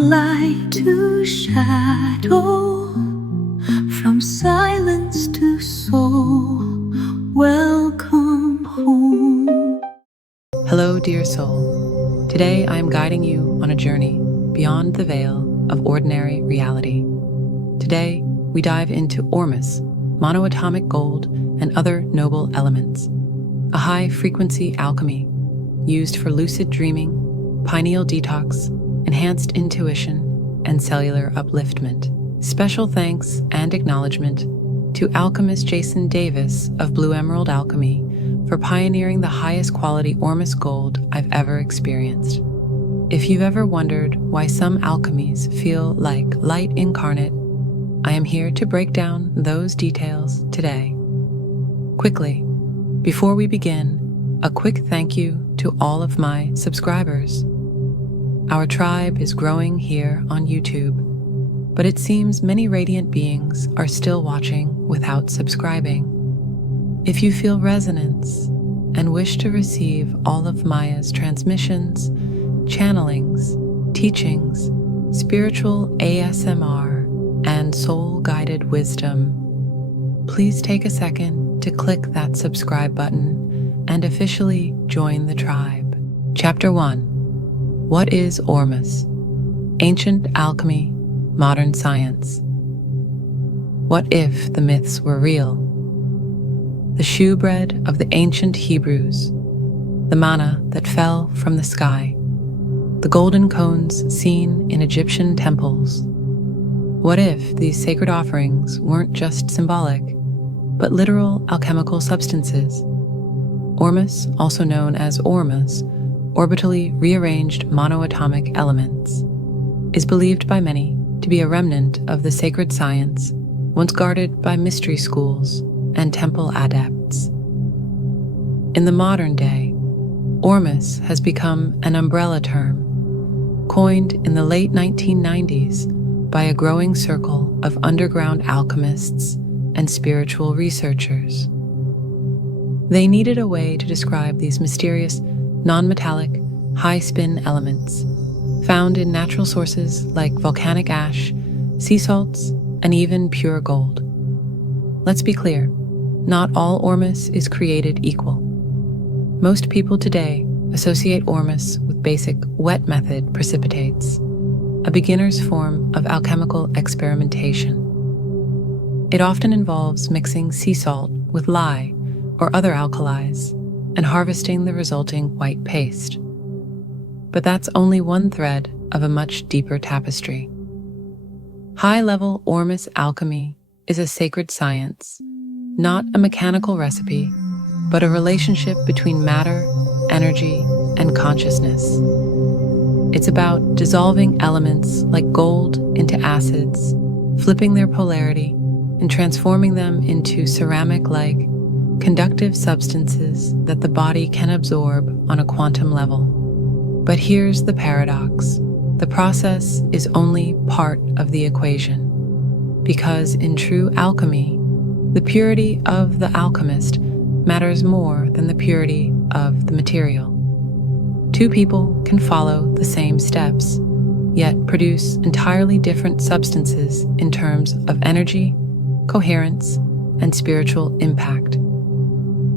From light to shadow, from silence to soul, welcome home. Hello, dear soul. Today I am guiding you on a journey beyond the veil of ordinary reality. Today we dive into Ormus, monoatomic gold, and other noble elements, a high-frequency alchemy used for lucid dreaming, pineal detox, enhanced intuition, and cellular upliftment. Special thanks and acknowledgement to alchemist Jason Davis of Blue Emerald Alchemy for pioneering the highest quality Ormus gold I've ever experienced. If you've ever wondered why some alchemies feel like light incarnate, I am here to break down those details today. Quickly, before we begin, a quick thank you to all of my subscribers. Our tribe is growing here on YouTube, but it seems many radiant beings are still watching without subscribing. If you feel resonance and wish to receive all of Maia's transmissions, channelings, teachings, spiritual ASMR, and soul-guided wisdom, please take a second to click that subscribe button and officially join the tribe. Chapter 1. What is Ormus? Ancient alchemy, modern science. What if the myths were real? The shewbread of the ancient Hebrews, the manna that fell from the sky, the golden cones seen in Egyptian temples. What if these sacred offerings weren't just symbolic, but literal alchemical substances? Ormus, also known as Ormus, orbitally rearranged monoatomic elements, is believed by many to be a remnant of the sacred science once guarded by mystery schools and temple adepts. In the modern day, Ormus has become an umbrella term, coined in the late 1990s by a growing circle of underground alchemists and spiritual researchers. They needed a way to describe these mysterious, non-metallic, high-spin elements found in natural sources like volcanic ash, sea salts, and even pure gold. Let's be clear, not all Ormus is created equal. Most people today associate Ormus with basic wet method precipitates, a beginner's form of alchemical experimentation. It often involves mixing sea salt with lye or other alkalis and harvesting the resulting white paste. But that's only one thread of a much deeper tapestry. High-level Ormus alchemy is a sacred science, not a mechanical recipe, but a relationship between matter, energy, and consciousness. It's about dissolving elements like gold into acids, flipping their polarity, and transforming them into ceramic-like, conductive substances that the body can absorb on a quantum level. But here's the paradox. The process is only part of the equation, because in true alchemy, the purity of the alchemist matters more than the purity of the material. Two people can follow the same steps, yet produce entirely different substances in terms of energy, coherence, and spiritual impact.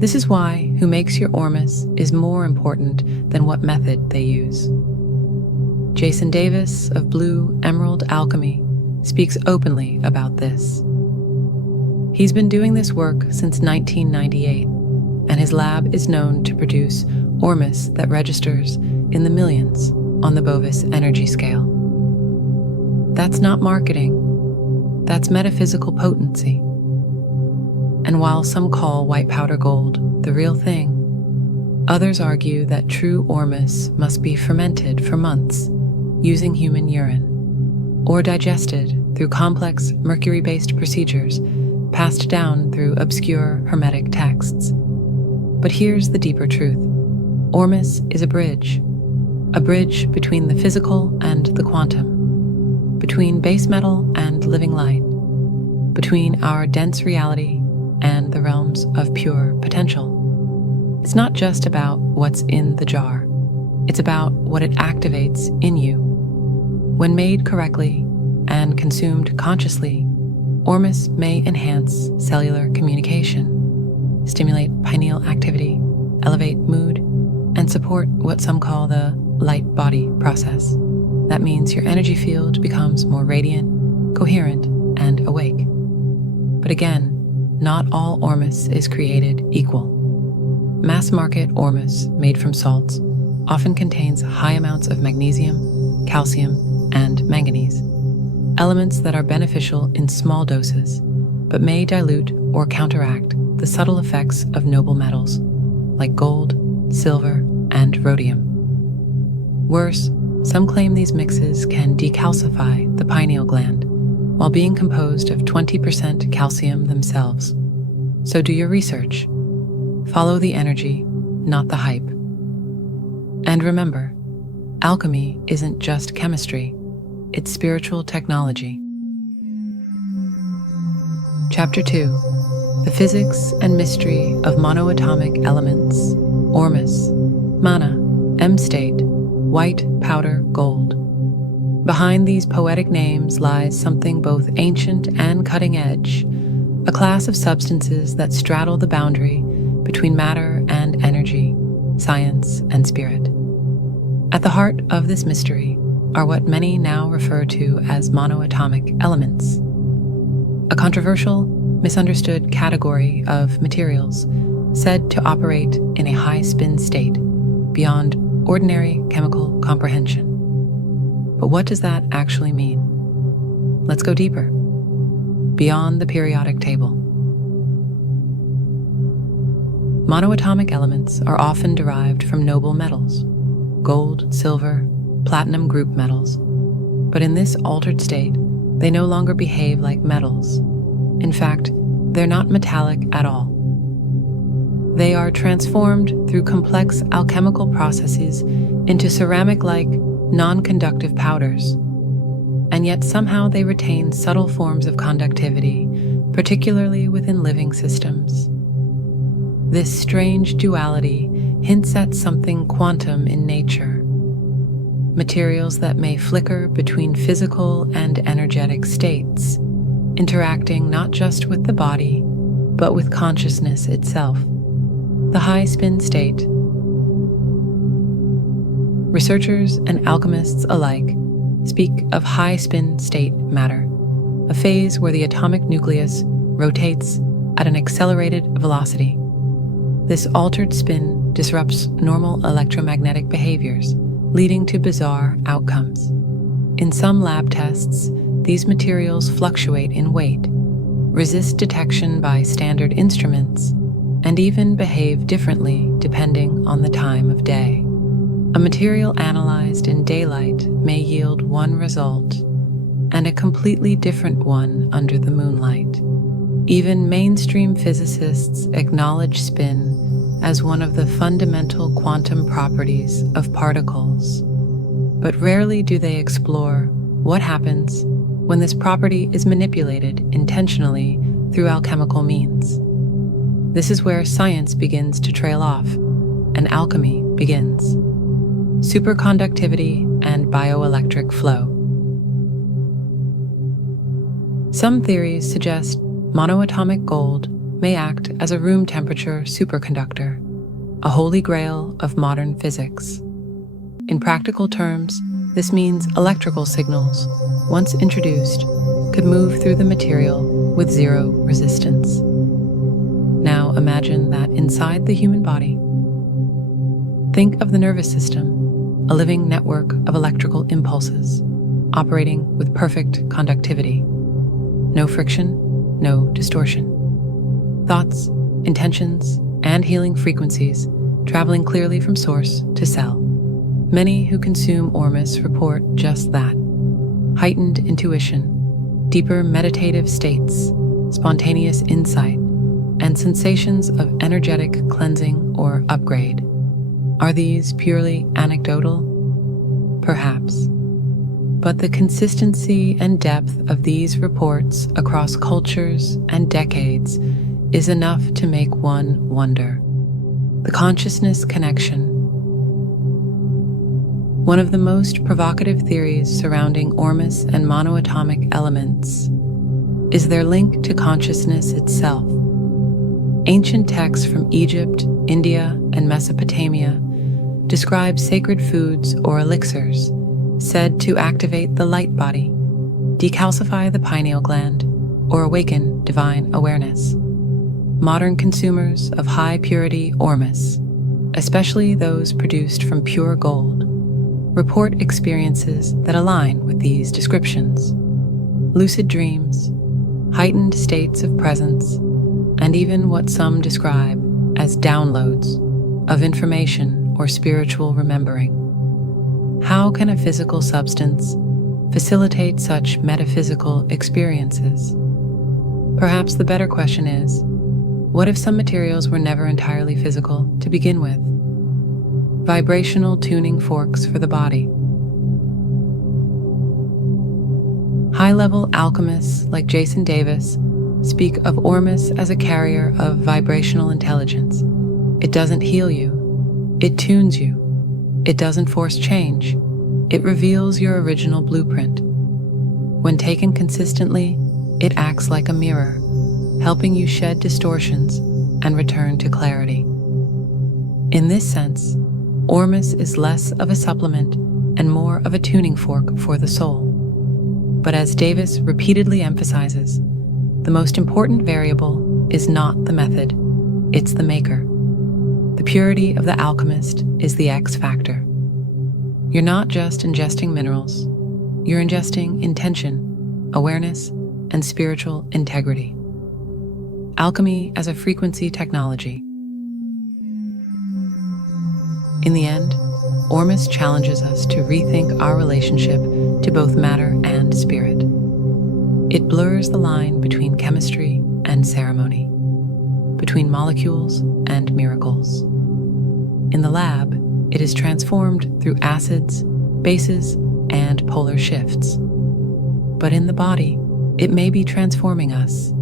This is why who makes your Ormus is more important than what method they use. Jason Davis of Blue Emerald Alchemy speaks openly about this. He's been doing this work since 1998, and his lab is known to produce Ormus that registers in the millions on the Bovis energy scale. That's not marketing, that's metaphysical potency. And while some call white powder gold the real thing, others argue that true Ormus must be fermented for months using human urine, or digested through complex mercury-based procedures passed down through obscure hermetic texts. But here's the deeper truth. Ormus is a bridge between the physical and the quantum, between base metal and living light, between our dense reality and the realms of pure potential. It's not just about what's in the jar. It's about what it activates in you. When made correctly and consumed consciously, Ormus may enhance cellular communication, stimulate pineal activity, elevate mood, and support what some call the light body process. That means your energy field becomes more radiant, coherent, and awake. But again, not all Ormus is created equal. Mass-market Ormus made from salts often contains high amounts of magnesium, calcium, and manganese, elements that are beneficial in small doses, but may dilute or counteract the subtle effects of noble metals, like gold, silver, and rhodium. Worse, some claim these mixes can decalcify the pineal gland, while being composed of 20% calcium themselves. So do your research. Follow the energy, not the hype. And remember, alchemy isn't just chemistry, it's spiritual technology. Chapter 2. The Physics and Mystery of Monoatomic Elements, Ormus, Mana, M-state, white powder gold. Behind these poetic names lies something both ancient and cutting edge, a class of substances that straddle the boundary between matter and energy, science and spirit. At the heart of this mystery are what many now refer to as monoatomic elements, a controversial, misunderstood category of materials said to operate in a high-spin state beyond ordinary chemical comprehension. But what does that actually mean? Let's go deeper, beyond the periodic table. Monoatomic elements are often derived from noble metals, gold, silver, platinum group metals, but in this altered state, they no longer behave like metals. In fact, they're not metallic at all. They are transformed through complex alchemical processes into ceramic-like, non-conductive powders, and yet somehow they retain subtle forms of conductivity, particularly within living systems. This strange duality hints at something quantum in nature, materials that may flicker between physical and energetic states, interacting not just with the body, but with consciousness itself. The high-spin state. Researchers and alchemists alike speak of high-spin state matter, a phase where the atomic nucleus rotates at an accelerated velocity. This altered spin disrupts normal electromagnetic behaviors, leading to bizarre outcomes. In some lab tests, these materials fluctuate in weight, resist detection by standard instruments, and even behave differently depending on the time of day. A material analyzed in daylight may yield one result, and a completely different one under the moonlight. Even mainstream physicists acknowledge spin as one of the fundamental quantum properties of particles, but rarely do they explore what happens when this property is manipulated intentionally through alchemical means. This is where science begins to trail off, and alchemy begins. Superconductivity and bioelectric flow. Some theories suggest monoatomic gold may act as a room temperature superconductor, a holy grail of modern physics. In practical terms, this means electrical signals, once introduced, could move through the material with zero resistance. Now imagine that inside the human body. Think of the nervous system, a living network of electrical impulses, operating with perfect conductivity. No friction, no distortion. Thoughts, intentions, and healing frequencies traveling clearly from source to cell. Many who consume Ormus report just that. Heightened intuition, deeper meditative states, spontaneous insight, and sensations of energetic cleansing or upgrade. Are these purely anecdotal? Perhaps. But the consistency and depth of these reports across cultures and decades is enough to make one wonder. The consciousness connection. One of the most provocative theories surrounding Ormus and monoatomic elements is their link to consciousness itself. Ancient texts from Egypt, India, and Mesopotamia describe sacred foods or elixirs said to activate the light body, decalcify the pineal gland, or awaken divine awareness. Modern consumers of high-purity Ormus, especially those produced from pure gold, report experiences that align with these descriptions. Lucid dreams, heightened states of presence, and even what some describe as downloads of information or spiritual remembering. How can a physical substance facilitate such metaphysical experiences? Perhaps the better question is, what if some materials were never entirely physical to begin with? Vibrational tuning forks for the body. High-level alchemists like Jason Davis speak of Ormus as a carrier of vibrational intelligence. It doesn't heal you. It tunes you. It doesn't force change. It reveals your original blueprint. When taken consistently, it acts like a mirror, helping you shed distortions and return to clarity. In this sense, Ormus is less of a supplement and more of a tuning fork for the soul. But as Davis repeatedly emphasizes, the most important variable is not the method, it's the maker. The purity of the alchemist is the X factor. You're not just ingesting minerals, you're ingesting intention, awareness, and spiritual integrity. Alchemy as a frequency technology. In the end, Ormus challenges us to rethink our relationship to both matter and spirit. It blurs the line between chemistry and ceremony, between molecules and miracles. In the lab, it is transformed through acids, bases, and polar shifts. But in the body, it may be transforming us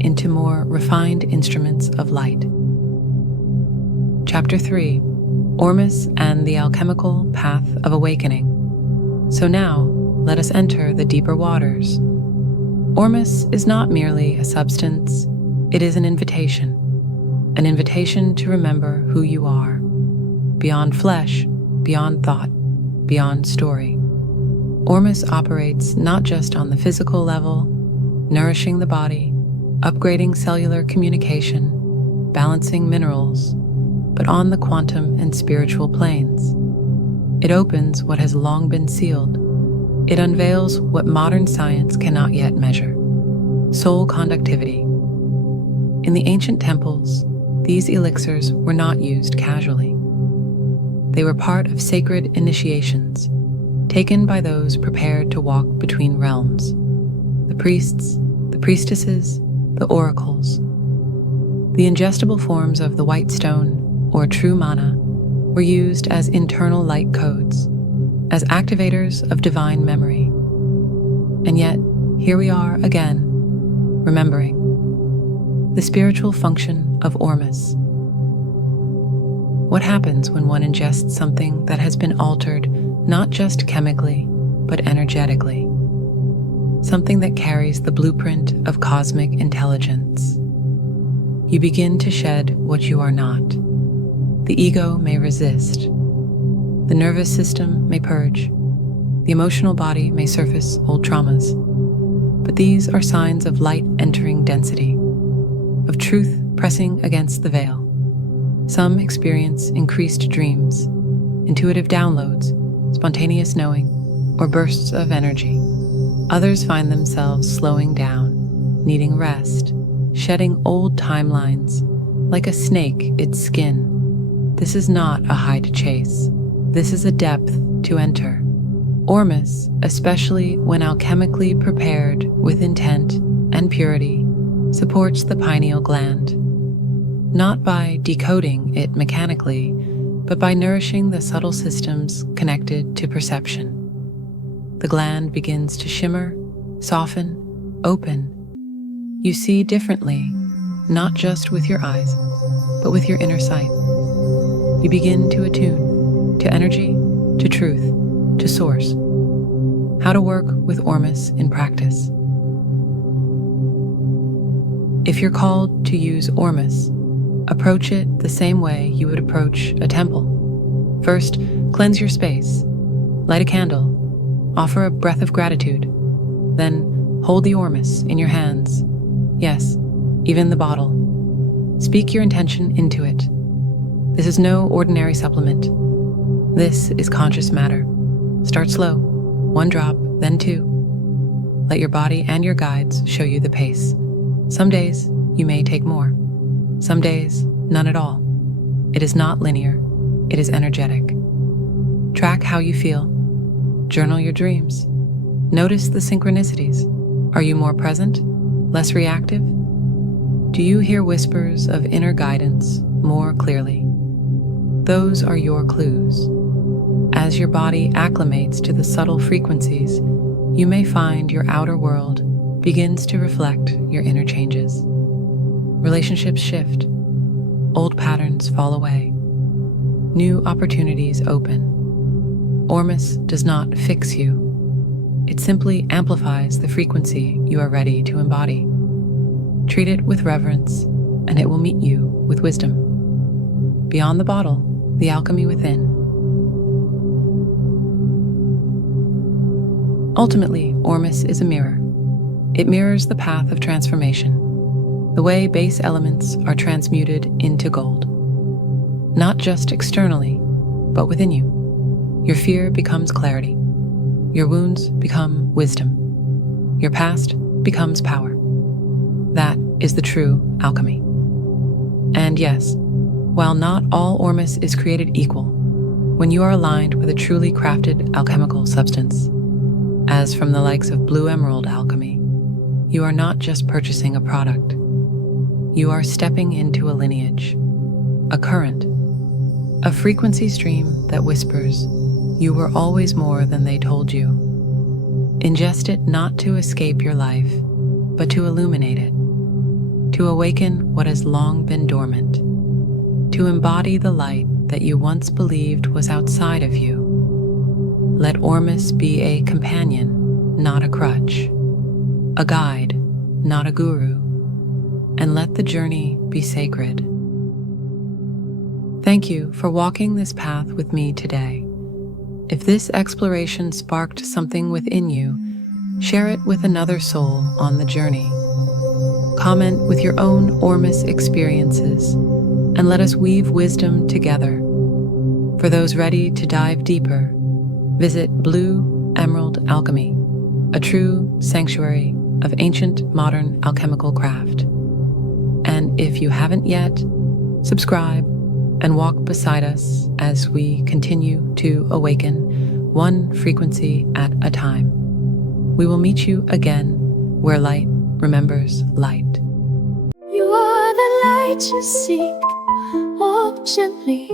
into more refined instruments of light. Chapter 3. Ormus and the Alchemical Path of Awakening. So now, let us enter the deeper waters. Ormus is not merely a substance, it is an invitation to remember who you are, beyond flesh, beyond thought, beyond story. Ormus operates not just on the physical level, nourishing the body, upgrading cellular communication, balancing minerals, but on the quantum and spiritual planes. It opens what has long been sealed. It unveils what modern science cannot yet measure: soul conductivity. In the ancient temples, these elixirs were not used casually. They were part of sacred initiations, taken by those prepared to walk between realms: the priests, the priestesses, the oracles. The ingestible forms of the white stone, or true mana, were used as internal light codes, as activators of divine memory. And yet, here we are again, remembering the spiritual function of Ormus. What happens when one ingests something that has been altered not just chemically, but energetically? Something that carries the blueprint of cosmic intelligence. You begin to shed what you are not. The ego may resist. The nervous system may purge. The emotional body may surface old traumas. But these are signs of light entering density, of truth pressing against the veil. Some experience increased dreams, intuitive downloads, spontaneous knowing, or bursts of energy. Others find themselves slowing down, needing rest, shedding old timelines, like a snake its skin. This is not a high to chase. This is a depth to enter. Ormus, especially when alchemically prepared with intent and purity, supports the pineal gland, not by decoding it mechanically, but by nourishing the subtle systems connected to perception. The gland begins to shimmer, soften, open. You see differently, not just with your eyes, but with your inner sight. You begin to attune to energy, to truth, to source. How to work with Ormus in practice. If you're called to use Ormus, approach it the same way you would approach a temple. First, cleanse your space, light a candle, offer a breath of gratitude, then hold the Ormus in your hands. Yes, even the bottle. Speak your intention into it. This is no ordinary supplement. This is conscious matter. Start slow, 1 drop, then 2. Let your body and your guides show you the pace. Some days, you may take more. Some days, none at all. It is not linear. It is energetic. Track how you feel. Journal your dreams. Notice the synchronicities. Are you more present? Less reactive? Do you hear whispers of inner guidance more clearly? Those are your clues. As your body acclimates to the subtle frequencies, you may find your outer world begins to reflect your inner changes. Relationships shift. Old patterns fall away. New opportunities open. Ormus does not fix you. It simply amplifies the frequency you are ready to embody. Treat it with reverence, and it will meet you with wisdom. Beyond the bottle, the alchemy within. Ultimately, Ormus is a mirror. It mirrors the path of transformation, the way base elements are transmuted into gold. Not just externally, but within you. Your fear becomes clarity. Your wounds become wisdom. Your past becomes power. That is the true alchemy. And yes, while not all Ormus is created equal, when you are aligned with a truly crafted alchemical substance, as from the likes of blue emerald alchemy, you are not just purchasing a product. You are stepping into a lineage, a current, a frequency stream that whispers, you were always more than they told you. Ingest it not to escape your life, but to illuminate it, to awaken what has long been dormant, to embody the light that you once believed was outside of you. Let Ormus be a companion, not a crutch, a guide, not a guru, and let the journey be sacred. Thank you for walking this path with me today. If this exploration sparked something within you, share it with another soul on the journey. Comment with your own Ormus experiences, and let us weave wisdom together. For those ready to dive deeper, visit Blue Emerald Alchemy, a true sanctuary of ancient modern alchemical craft. And if you haven't yet, subscribe and walk beside us as we continue to awaken one frequency at a time. We will meet you again where light remembers light. You are the light you seek, walk gently